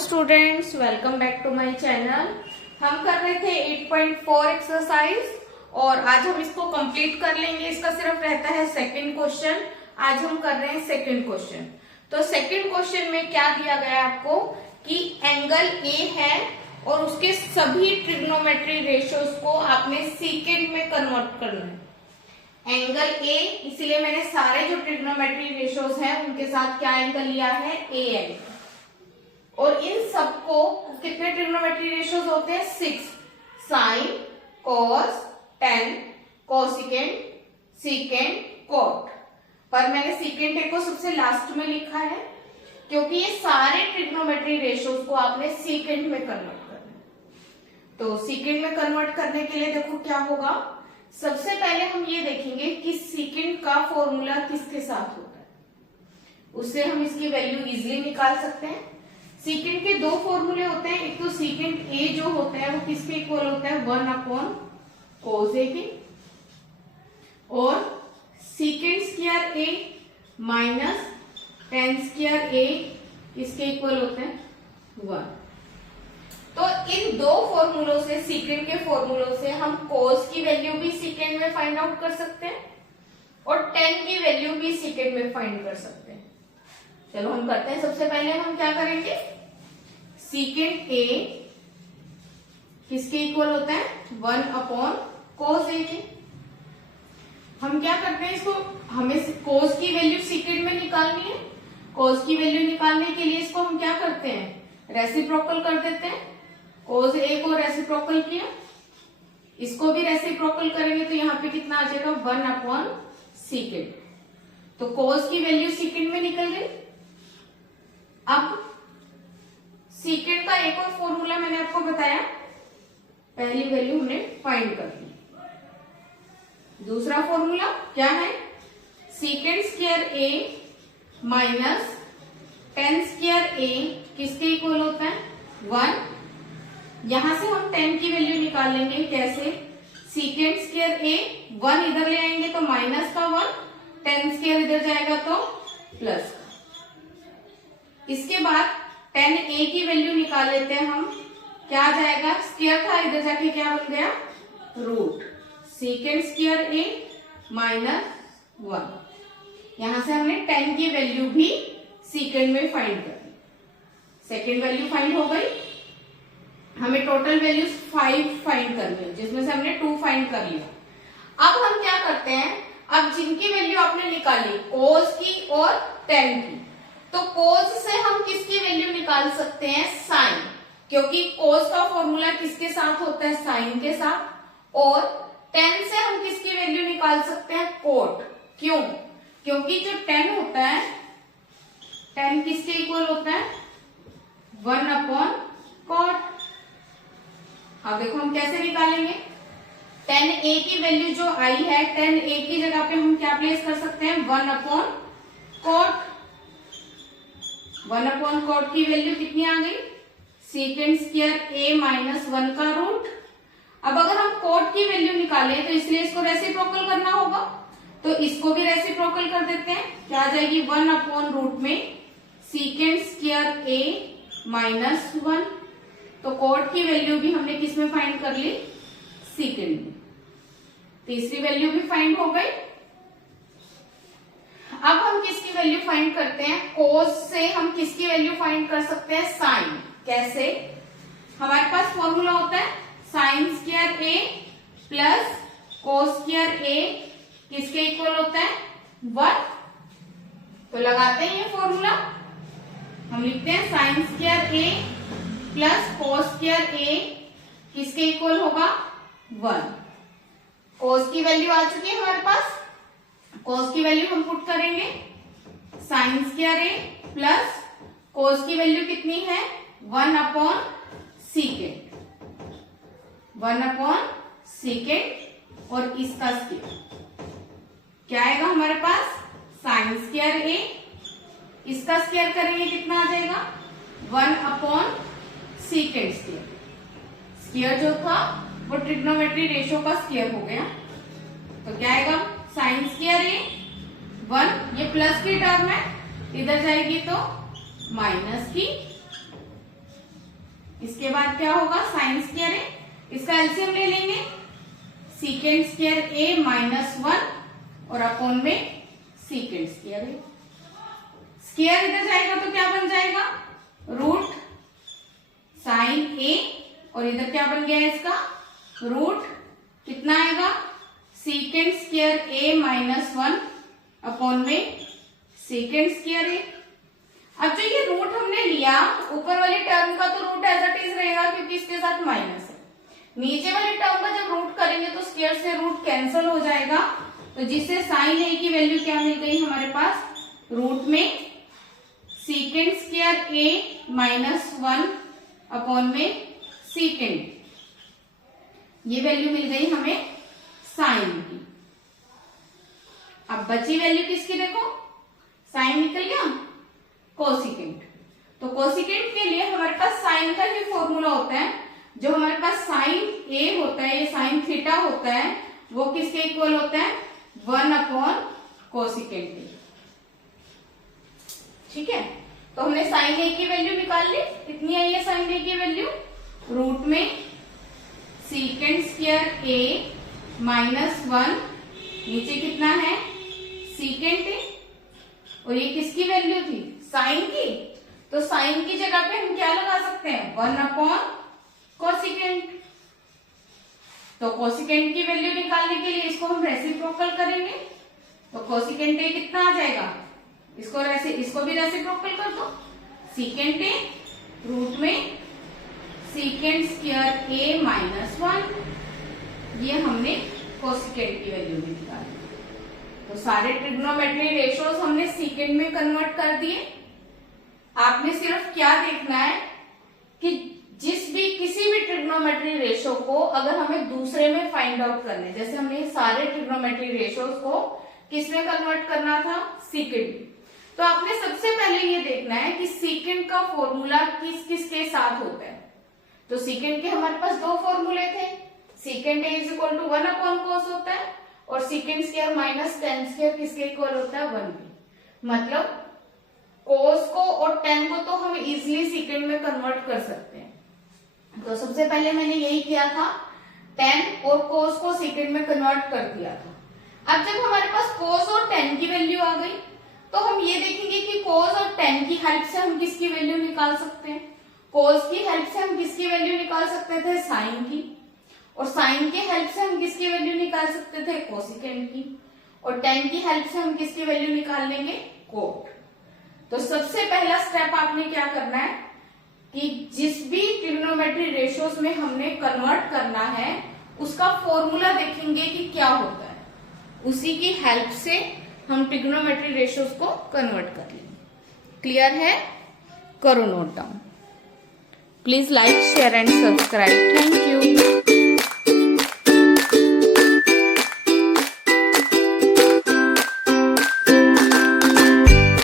Students, welcome back to my channel. हम कर रहे थे 8.4 एक्सरसाइज और आज हम इसको कंप्लीट कर लेंगे। इसका सिर्फ रहता है सेकंड क्वेश्चन। आज हम कर रहे हैं सेकंड क्वेश्चन। तो सेकंड क्वेश्चन में क्या दिया गया है आपको कि एंगल ए है और उसके सभी ट्रिग्नोमेट्री रेशियोज को आपने सीकेंड में कन्वर्ट करना है। एंगल ए, इसीलिए मैंने सारे जो ट्रिग्नोमेट्री रेशियोज हैं उनके साथ क्या एंगल लिया है, ए एंगल। और इन सबको कितने ट्रिग्नोमेट्री रेशियोज होते हैं, 6। Sine, cos, tan, cosecant, secant, cot. पर मैंने सीकेंड ए को सबसे लास्ट में लिखा है क्योंकि ये सारे ट्रिग्नोमेट्री रेशियोज को आपने सीकेंड में कन्वर्ट करना है। तो सीकेंड में कन्वर्ट करने के लिए देखो क्या होगा। सबसे पहले हम ये देखेंगे कि सीकेंड का फॉर्मूला किसके साथ होता है, उससे हम इसकी वैल्यू इजिली निकाल सकते हैं। सीकेंड के दो फॉर्मूले होते हैं। एक तो सीकेंड ए जो होता है वो किसके इक्वल होता है, 1/cos ए के, और सीकेंड स्क्वायर ए माइनस टेन स्क्वायर ए किसके इक्वल होते हैं, 1। तो इन दो फॉर्मूलों से, सीकेंड के फॉर्मूलों से हम cos की वैल्यू भी सीकेंड में फाइंड आउट कर सकते हैं और टेन की वैल्यू भी सीकेंड में फाइंड कर सकते हैं। चलो हम करते हैं। सबसे पहले हम क्या करेंगे, सीकेंड ए किसके इक्वल होता है, 1/cos ए के। हम क्या करते हैं, इसको हमें cos की वैल्यू सीकेंड में निकालनी है। cos की वैल्यू निकालने के लिए इसको हम क्या करते हैं, रेसिप्रोकल कर देते हैं। cos ए को रेसिप्रोकल किया, इसको भी रेसिप्रोकल करेंगे तो यहाँ पे कितना आ जाएगा, 1/सीकेंड। तो cos की वैल्यू सीकेंड में निकल गई। अब सीकेंड का एक और फॉर्मूला मैंने आपको बताया, पहली वैल्यू हमने फाइंड कर ली। दूसरा फॉर्मूला क्या है, सीकेंड स्क्वायर ए माइनस टेन स्क्वायर ए किसके इक्वल होता है, 1। यहां से हम 10 की वैल्यू निकाल लेंगे। कैसे, सीकेंड स्क्वायर ए 1 इधर ले आएंगे तो माइनस का 1, 10 स्क्वायर इधर जाएगा तो प्लस। इसके बाद 10a की वैल्यू निकाल लेते हैं हम। क्या आ जाएगा, स्क्वायर था इधर जाके क्या बन गया, रूट। सीकेंड स्क्वायर ए माइनस 1। यहां से हमने 10 की वैल्यू भी सीकेंड में फाइंड कर ली। सेकेंड वैल्यू फाइंड हो गई। हमें टोटल वैल्यूज 5 फाइंड करनी है, जिसमें से हमने 2 फाइंड कर लिया। अब हम क्या करते हैं, अब जिनकी वैल्यू आपने निकाली cos की और tan की, तो cos से हम किसकी वैल्यू निकाल सकते हैं, साइन, क्योंकि cos का फॉर्मूला किसके साथ होता है, साइन के साथ। और tan से हम किसकी वैल्यू निकाल सकते हैं, कोट। क्यों, क्योंकि जो tan होता है, tan किसके इक्वल होता है, 1/cot। अब देखो हम कैसे निकालेंगे, tan a की वैल्यू जो आई है, tan a की जगह पे हम क्या प्लेस कर सकते हैं, 1/cot। 1/cot की वैल्यू कितनी आ गई, सीकेंड स्क्वायर ए माइनस 1 का रूट। अब अगर हम cot की वैल्यू निकालें तो इसलिए इसको रेसिप्रोकल करना होगा, तो इसको भी रेसिप्रोकल कर देते हैं। क्या आ जाएगी, 1/रूट में सीकेंड स्क्वायर ए माइनस 1। तो cot की वैल्यू भी हमने किस में फाइंड कर ली, सीकेंड में। तीसरी वैल्यू भी फाइंड हो गई। अब हम किसकी वैल्यू फाइंड करते हैं, cos से हम किसकी वैल्यू फाइंड कर सकते हैं, साइन। कैसे, हमारे पास फॉर्मूला होता है साइन स्क्वायर ए प्लस cos स्क्वायर ए किसके इक्वल होता है, 1। तो लगाते हैं ये फॉर्मूला, हम लिखते हैं साइन स्क्वायर ए प्लस cos स्क्वायर ए किसके इक्वल होगा, 1। cos की वैल्यू आ चुकी है हमारे पास। cos की वैल्यू हम पुट करेंगे, साइन स्क्वायर ए प्लस cos की वैल्यू कितनी है, 1/सीकेंड, 1/सीकेंड और इसका स्क्वायर क्या आएगा हमारे पास, साइन स्क्वायर ए, इसका स्क्वायर करेंगे कितना आ जाएगा, 1/सीकेंड स्क्वायर। स्क्वायर जो था वो ट्रिग्नोमेट्री रेशियो का स्क्वायर हो गया। तो क्या आएगा, साइन स्क्वायर ए 1, ये प्लस की टर्म है, इधर जाएगी तो माइनस की इसके बाद क्या होगा, साइन स्क्वायर ए, इसका एलसीएम ले लेंगे, सीकेंड स्क्वायर ए माइनस 1 और अपॉन में सीकेंड स्क्वायर ए। स्क्वायर इधर जाएगा तो क्या बन जाएगा, रूट साइन ए, और इधर क्या बन गया है इसका, रूट कितना आएगा, सीकेंड स्क्वायर ए माइनस 1 अपॉन में सीकेंड स्क्वायर ए। अब जो ये रूट हमने लिया, ऊपर वाली टर्म का तो रूट एज इट इज रहेगा क्योंकि इसके साथ माइनस है, नीचे वाली टर्म का जब रूट करेंगे तो स्क्वायर से रूट कैंसिल हो जाएगा, तो जिससे साइन ए की वैल्यू क्या मिल गई हमारे पास, रूट में सीकेंड स्क्वायर ए माइनस 1 अपॉन में सीकेंड, ये वैल्यू मिल गई हमें साइन की। अब बची वैल्यू किसकी, देखो साइन निकल गया, कोसिकेंट। तो कोसिकेंट के लिए हमारे पास साइन का ही फॉर्मूला होता है, जो हमारे पास साइन ए होता है, ये साइन थीटा होता है, वो किसके इक्वल होता है, 1 अपॉन कोसिकेंट ए। ठीक है, तो हमने साइन ए की वैल्यू निकाल ली, कितनी आई है साइन ए की वैल्यू, रूट में सीकेंड स्क्वायर ए माइनस 1, नीचे कितना है सीकेंड ए, और ये किसकी वैल्यू थी, साइन की, तो साइन की जगह पे हम क्या लगा सकते हैं, 1 अपॉन कोसिकेंट। तो कोसिकेंट की वैल्यू निकालने के लिए इसको हम रेसिप्रोकल करेंगे, तो कोसिकेंट ए कितना आ जाएगा, इसको भी रेसिप्रोकल कर दो, सीकेंट ए रूट में सीकेंड स्क्वायर ए माइनस 1, ये हमने कोसिकेंट की वैल्यू भी निकाली। तो सारे ट्रिग्नोमेट्री रेशियोज हमने सीकेंड में कन्वर्ट कर दिए। आपने सिर्फ क्या देखना है कि किसी भी ट्रिग्नोमेट्री रेशियो को अगर हमें दूसरे में फाइंड आउट करने, जैसे हमने सारे ट्रिग्नोमेट्री रेशियोज को किसमें कन्वर्ट करना था, सीकेंड। तो आपने सबसे पहले ये देखना है कि सीकेंड का फॉर्मूला किस किस के साथ होता है। तो सीकेंड के हमारे पास दो फॉर्मूले थे, secant A is equal to 1 upon cos होता है, और secant square minus tan square किसके इक्वल होता है, 1 के। मतलब कोस को और टेन को तो हम इजिली सीकेंड में कन्वर्ट कर सकते हैं। तो सबसे पहले मैंने यही किया था, टेन और कोस को सीकेंड में कन्वर्ट कर दिया था। अब जब हमारे पास कोस और टेन की वैल्यू आ गई, तो हम ये देखेंगे कि कोस और टेन की हेल्प से हम किसकी वैल्यू निकाल सकते हैं। कोस की हेल्प से हम किसकी वैल्यू निकाल सकते थे, साइन की, और साइन की हेल्प से हम किसकी वैल्यू निकाल सकते थे, कोसिकेंट की, और टेन की हेल्प से हम किसकी वैल्यू निकाल लेंगे, कोट। तो सबसे पहला स्टेप आपने क्या करना है कि जिस भी ट्रिग्नोमेट्री रेशियोज में हमने कन्वर्ट करना है उसका फॉर्मूला देखेंगे कि क्या होता है, उसी की हेल्प से हम ट्रिग्नोमेट्री रेशियोज को कन्वर्ट कर लेंगे। क्लियर है, करो note down. Please like share and subscribe. Thank you.